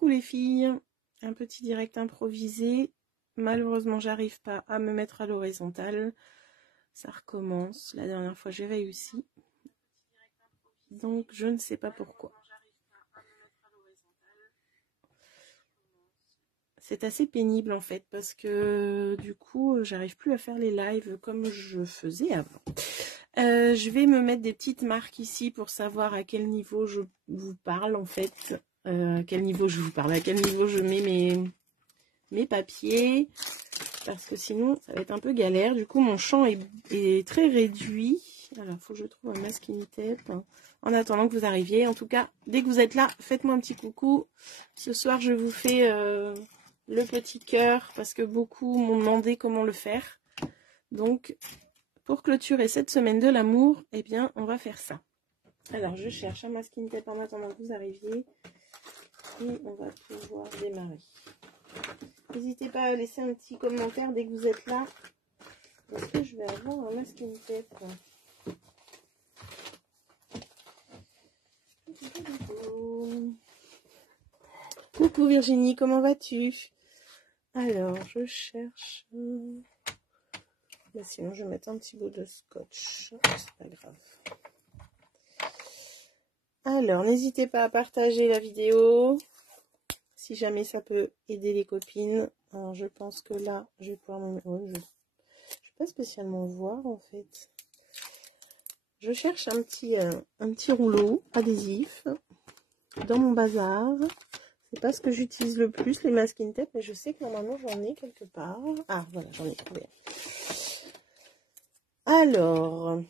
Coucou les filles, un petit direct improvisé. Malheureusement, j'arrive pas à me mettre à l'horizontale. Ça recommence. La dernière fois, j'ai réussi. Donc, je ne sais pas pourquoi. C'est assez pénible en fait parce que du coup, j'arrive plus à faire les lives comme je faisais avant. Je vais me mettre des petites marques ici pour savoir à quel niveau je vous parle en fait. À quel niveau je vous parle, à quel niveau je mets mes papiers. Parce que sinon, ça va être un peu galère. Du coup, mon champ est très réduit. Alors, il faut que je trouve un masking tape. En attendant que vous arriviez. En tout cas, dès que vous êtes là, faites-moi un petit coucou. Ce soir, je vous fais le petit cœur. Parce que beaucoup m'ont demandé comment le faire. Donc, pour clôturer cette semaine de l'amour, eh bien, on va faire ça. Alors, je cherche un masking tape en attendant que vous arriviez. Et on va pouvoir démarrer. N'hésitez pas à laisser un petit commentaire dès que vous êtes là. Est-ce que je vais avoir un masking tape? Coucou Virginie, comment vas-tu? Alors, je cherche... Bah, sinon, je vais mettre un petit bout de scotch. C'est pas grave. Alors, n'hésitez pas à partager la vidéo. Si jamais ça peut aider les copines. Alors, je pense que là, je vais pouvoir me... Oh, je ne vais pas spécialement voir, en fait. Je cherche un petit rouleau adhésif dans mon bazar. C'est pas ce que j'utilise le plus, les masking tape, mais je sais que normalement j'en ai quelque part. Ah, voilà, j'en ai trouvé. Alors,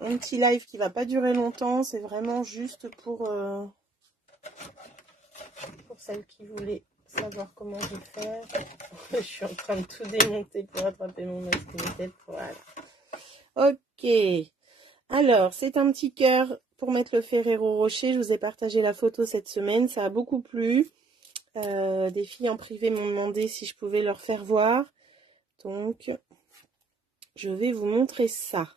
un petit live qui va pas durer longtemps, c'est vraiment juste pour celles qui voulaient savoir comment je vais faire. Je suis en train de tout démonter pour attraper mon masking tape. Voilà. Ok. Alors, c'est un petit cœur pour mettre le Ferrero Rocher. Je vous ai partagé la photo cette semaine. Ça a beaucoup plu. Des filles en privé m'ont demandé si je pouvais leur faire voir. Donc, je vais vous montrer ça.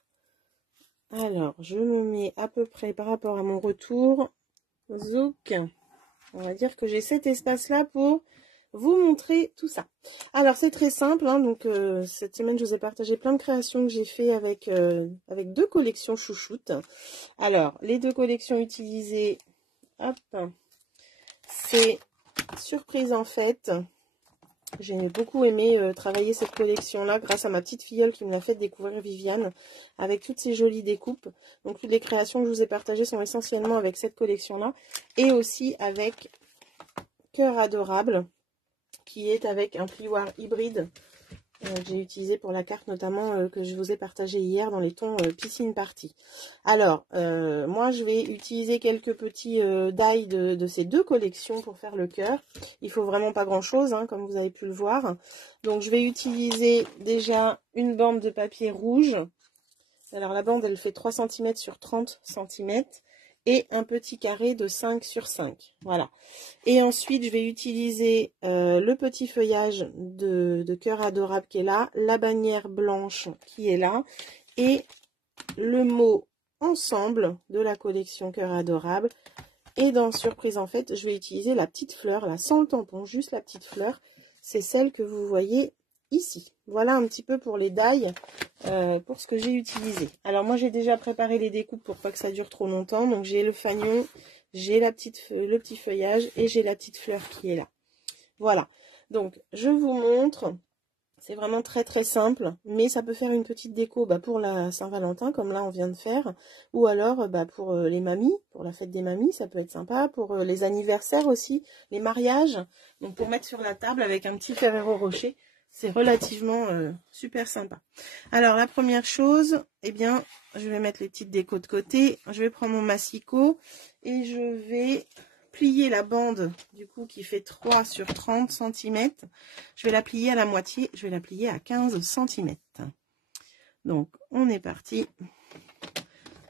Alors, je me mets à peu près par rapport à mon retour. Zouk. On va dire que j'ai cet espace-là pour vous montrer tout ça. Alors, c'est très simple. Hein, donc, cette semaine, je vous ai partagé plein de créations que j'ai fait avec 2 collections chouchoutes. Alors, les 2 collections utilisées, hop, c'est Surprise en fait. J'ai beaucoup aimé travailler cette collection-là grâce à ma petite filleule qui me l'a fait découvrir, Viviane, avec toutes ces jolies découpes. Donc, toutes les créations que je vous ai partagées sont essentiellement avec cette collection-là. Et aussi avec Cœur Adorable, qui est avec un plioir hybride. J'ai utilisé pour la carte notamment que je vous ai partagé hier dans les tons piscine party. Alors, moi je vais utiliser quelques petits die de ces 2 collections pour faire le cœur. Il faut vraiment pas grand chose, hein, comme vous avez pu le voir. Donc je vais utiliser déjà une bande de papier rouge. Alors la bande elle fait 3 cm sur 30 cm. Et un petit carré de 5 sur 5. Voilà. Et ensuite, je vais utiliser le petit feuillage de Cœur Adorable qui est là, la bannière blanche qui est là, et le mot Ensemble de la collection Cœur Adorable. Et dans Surprise, en fait, je vais utiliser la petite fleur, là, sans le tampon, juste la petite fleur. C'est celle que vous voyez ici. Voilà un petit peu pour les die, pour ce que j'ai utilisé. Alors moi j'ai déjà préparé les découpes pour pas que ça dure trop longtemps. Donc j'ai le fanion, j'ai le petit feuillage et j'ai la petite fleur qui est là. Voilà. Donc je vous montre. C'est vraiment très très simple, mais ça peut faire une petite déco pour la Saint-Valentin, comme là on vient de faire, ou alors pour les mamies, pour la fête des mamies, ça peut être sympa, pour les anniversaires aussi, les mariages, donc pour mettre sur la table avec un petit Ferrero Rocher, c'est relativement super sympa. Alors la première chose, eh bien, je vais mettre les petites décos de côté, je vais prendre mon massicot et je vais plier la bande du coup qui fait 3 sur 30 cm. Je vais la plier à la moitié, je vais la plier à 15 cm. Donc on est parti.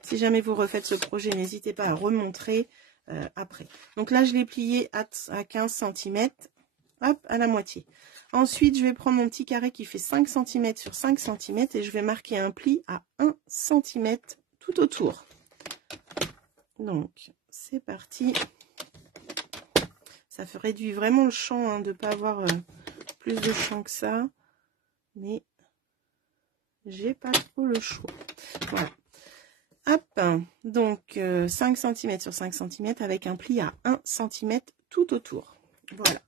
Si jamais vous refaites ce projet, n'hésitez pas à remontrer après. Donc là je l'ai plié à 15 cm, hop, à la moitié. Ensuite je vais prendre mon petit carré qui fait 5 cm sur 5 cm et je vais marquer un pli à 1 cm tout autour. Donc c'est parti. Ça réduit vraiment le champ, hein, de ne pas avoir plus de champ que ça. Mais j'ai pas trop le choix. Voilà. Hop, donc 5 cm sur 5 cm avec un pli à 1 cm tout autour. Voilà.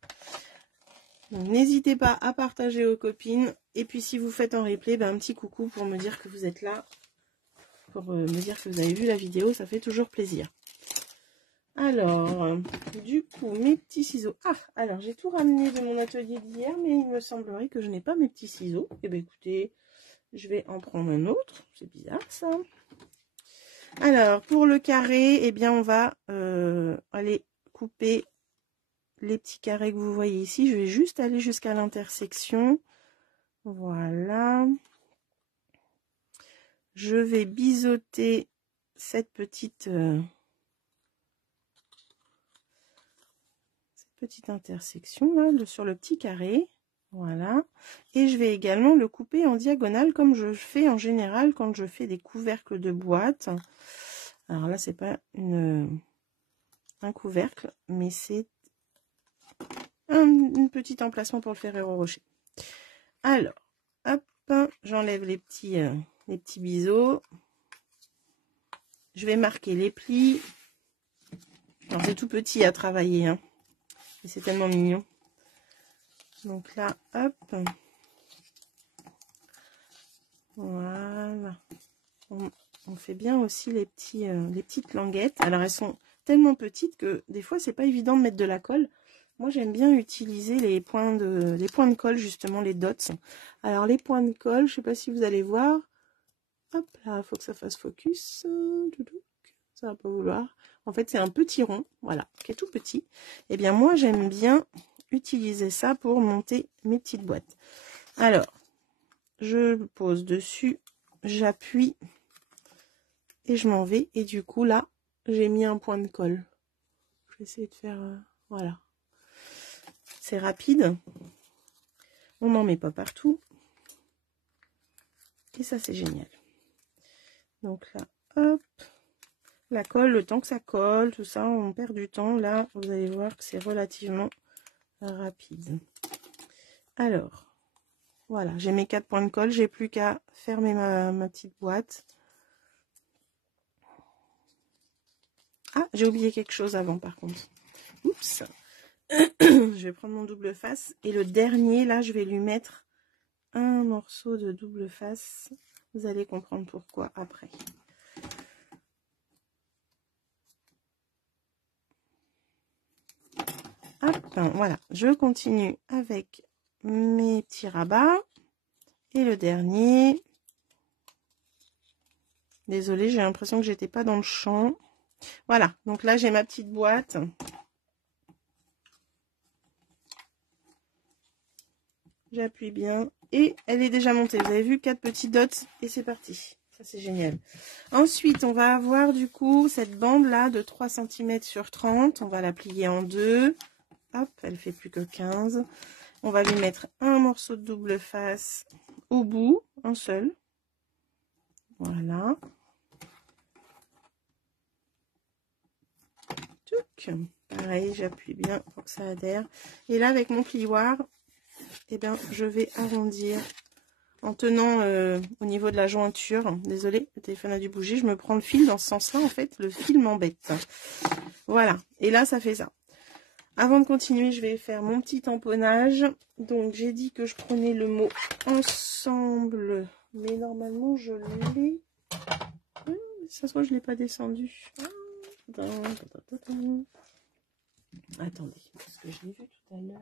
N'hésitez pas à partager aux copines. Et puis si vous faites en replay, ben, un petit coucou pour me dire que vous êtes là. Pour me dire que vous avez vu la vidéo, ça fait toujours plaisir. Alors, du coup, mes petits ciseaux. Ah, alors j'ai tout ramené de mon atelier d'hier, mais il me semblerait que je n'ai pas mes petits ciseaux. Eh bien écoutez, je vais en prendre un autre. C'est bizarre ça. Alors, pour le carré, eh bien on va aller couper les petits carrés que vous voyez ici. Je vais juste aller jusqu'à l'intersection. Voilà. Je vais biseauter cette petite intersection là, sur le petit carré. Voilà. Et je vais également le couper en diagonale comme je fais en général quand je fais des couvercles de boîte. Alors là, c'est pas un couvercle, mais c'est un petit emplacement pour le Ferrero Rocher. Alors, hop, j'enlève les petits biseaux. Je vais marquer les plis. Alors, c'est tout petit à travailler, hein. Et c'est tellement mignon. Donc là, hop. Voilà. On fait bien aussi les petites languettes. Alors, elles sont tellement petites que des fois, c'est pas évident de mettre de la colle. Moi, j'aime bien utiliser les points de colle, justement, les dots. Alors, les points de colle, je sais pas si vous allez voir. Hop là, il faut que ça fasse focus. Ça va pas vouloir. En fait, c'est un petit rond, voilà, qui est tout petit. Eh bien, moi, j'aime bien utiliser ça pour monter mes petites boîtes. Alors, je pose dessus, j'appuie et je m'en vais. Et du coup, là, j'ai mis un point de colle. Je vais essayer de faire... voilà. C'est rapide. On n'en met pas partout. Et ça, c'est génial. Donc là, hop. La colle, le temps que ça colle, tout ça, on perd du temps. Là, vous allez voir que c'est relativement rapide. Alors, voilà, j'ai mes 4 points de colle. J'ai plus qu'à fermer ma petite boîte. Ah, j'ai oublié quelque chose avant, par contre. Oups. Je vais prendre mon double face. Et le dernier, là, je vais lui mettre un morceau de double face. Vous allez comprendre pourquoi après. Hop, voilà, je continue avec mes petits rabats. Et le dernier. Désolée, j'ai l'impression que j'étais pas dans le champ. Voilà, donc là j'ai ma petite boîte. J'appuie bien et elle est déjà montée. Vous avez vu, 4 petits dots et c'est parti. Ça, c'est génial. Ensuite, on va avoir du coup cette bande là de 3 cm sur 30. On va la plier en deux. Hop, elle fait plus que 15. On va lui mettre un morceau de double face au bout, un seul. Voilà. Touc. Pareil, j'appuie bien pour que ça adhère. Et là, avec mon plioir, eh bien, je vais arrondir en tenant au niveau de la jointure. Désolée, le téléphone a dû bouger. Je me prends le fil dans ce sens-là. En fait, le fil m'embête. Voilà. Et là, ça fait ça. Avant de continuer, je vais faire mon petit tamponnage. Donc, j'ai dit que je prenais le mot ensemble. Mais normalement, je l'ai... Ça se voit, je ne l'ai pas descendu. Attendez, parce que je l'ai vu tout à l'heure.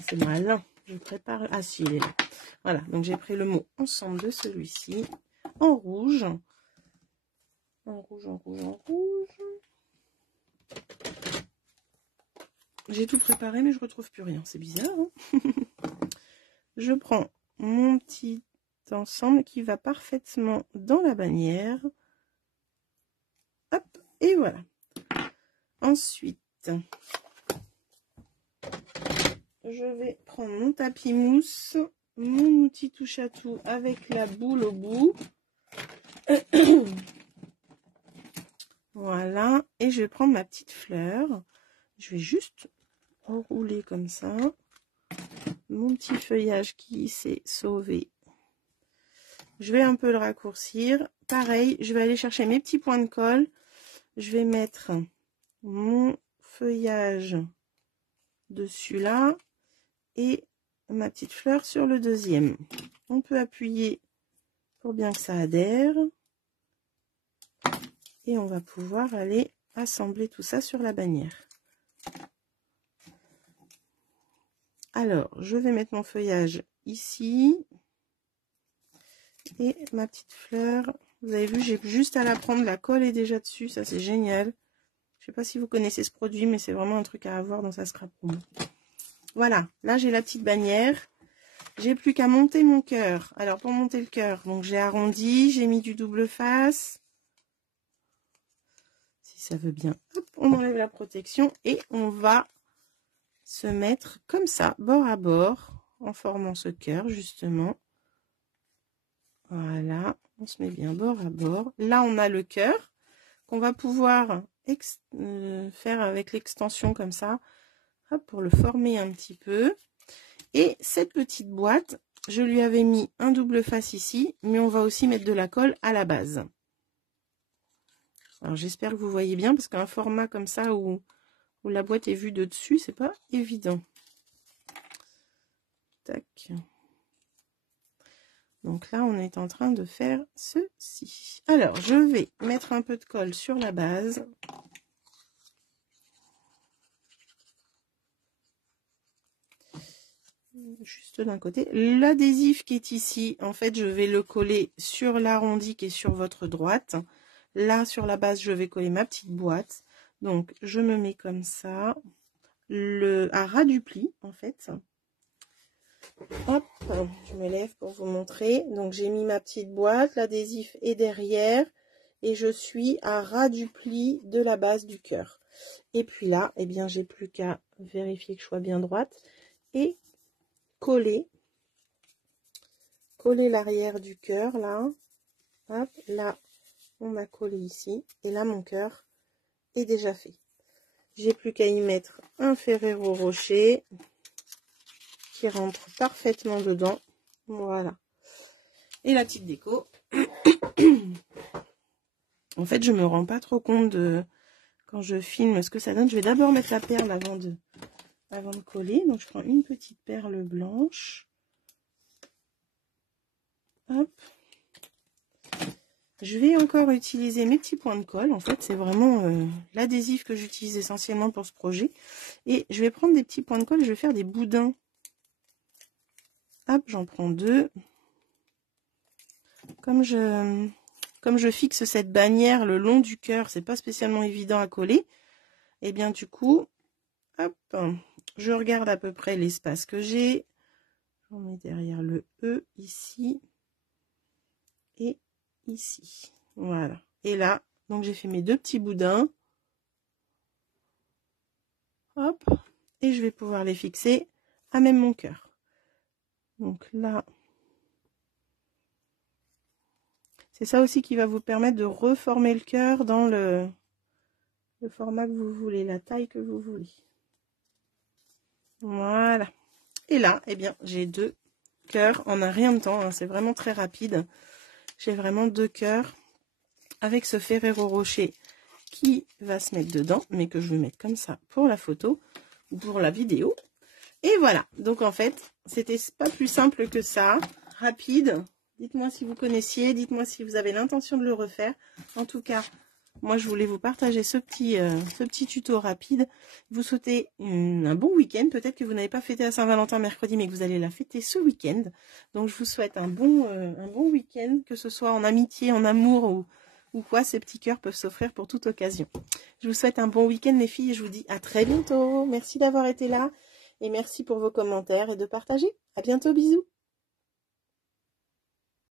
C'est malin. Je prépare... Ah si, il est là. Voilà, donc j'ai pris le mot ensemble de celui-ci. En rouge. En rouge, en rouge, en rouge. J'ai tout préparé, mais je retrouve plus rien. C'est bizarre, hein. Je prends mon petit ensemble qui va parfaitement dans la bannière. Hop, et voilà. Ensuite, je vais prendre mon tapis mousse, mon outil touche à tout avec la boule au bout. Voilà, et je vais prendre ma petite fleur. Je vais juste enrouler comme ça. Mon petit feuillage qui s'est sauvé. Je vais un peu le raccourcir. Pareil, je vais aller chercher mes petits points de colle. Je vais mettre mon feuillage dessus là. Et ma petite fleur sur le deuxième. On peut appuyer pour bien que ça adhère. Et on va pouvoir aller assembler tout ça sur la bannière. Alors, je vais mettre mon feuillage ici. Et ma petite fleur. Vous avez vu, j'ai juste à la prendre. La colle est déjà dessus. Ça, c'est génial. Je sais pas si vous connaissez ce produit, mais c'est vraiment un truc à avoir dans sa scrap room. Voilà. Là, j'ai la petite bannière. J'ai plus qu'à monter mon cœur. Alors, pour monter le cœur, donc j'ai arrondi. J'ai mis du double face. Si ça veut bien. Hop, on enlève la protection. Et on va se mettre comme ça, bord à bord, en formant ce cœur, justement. Voilà, on se met bien bord à bord. Là, on a le cœur qu'on va pouvoir faire avec l'extension comme ça, hop, pour le former un petit peu. Et cette petite boîte, je lui avais mis un double face ici, mais on va aussi mettre de la colle à la base. Alors, j'espère que vous voyez bien, parce qu'un format comme ça où la boîte est vue de dessus, c'est pas évident. Tac. Donc là, on est en train de faire ceci. Alors, je vais mettre un peu de colle sur la base. Juste d'un côté. L'adhésif qui est ici, en fait, je vais le coller sur l'arrondi qui est sur votre droite. Là, sur la base, je vais coller ma petite boîte. Donc, je me mets comme ça, à ras du pli, en fait. Hop, je me lève pour vous montrer. Donc, j'ai mis ma petite boîte, l'adhésif est derrière et je suis à ras du pli de la base du cœur. Et puis là, eh bien, j'ai plus qu'à vérifier que je sois bien droite et coller l'arrière du cœur là. Hop, là, on a collé ici et là, mon cœur est déjà fait. J'ai plus qu'à y mettre un Ferrero Rocher qui rentre parfaitement dedans. Voilà. Et la petite déco. En fait, je me rends pas trop compte de quand je filme ce que ça donne. Je vais d'abord mettre la perle avant de coller. Donc, je prends une petite perle blanche. Hop. Je vais encore utiliser mes petits points de colle. En fait, c'est vraiment l'adhésif que j'utilise essentiellement pour ce projet. Et je vais prendre des petits points de colle et je vais faire des boudins. Hop, j'en prends deux. Comme je fixe cette bannière le long du cœur, c'est pas spécialement évident à coller. Et bien du coup, hop, je regarde à peu près l'espace que j'ai. J'en mets derrière le E ici et ici. Voilà. Et là, donc j'ai fait mes deux petits boudins. Hop, et je vais pouvoir les fixer à même mon cœur. Donc là, c'est ça aussi qui va vous permettre de reformer le cœur dans le format que vous voulez, la taille que vous voulez. Voilà. Et là, eh bien, j'ai deux cœurs en un rien de temps. Hein, c'est vraiment très rapide. J'ai vraiment deux cœurs avec ce Ferrero Rocher qui va se mettre dedans, mais que je vais mettre comme ça pour la photo ou pour la vidéo. Et voilà. Donc, en fait, c'était pas plus simple que ça. Rapide. Dites-moi si vous connaissiez. Dites-moi si vous avez l'intention de le refaire. En tout cas, moi, je voulais vous partager ce petit tuto rapide. Vous souhaitez un bon week-end. Peut-être que vous n'avez pas fêté à Saint-Valentin mercredi, mais que vous allez la fêter ce week-end. Donc, je vous souhaite un bon week-end, que ce soit en amitié, en amour ou quoi. Ces petits cœurs peuvent s'offrir pour toute occasion. Je vous souhaite un bon week-end, les filles, et je vous dis à très bientôt. Merci d'avoir été là et merci pour vos commentaires et de partager. À bientôt, bisous.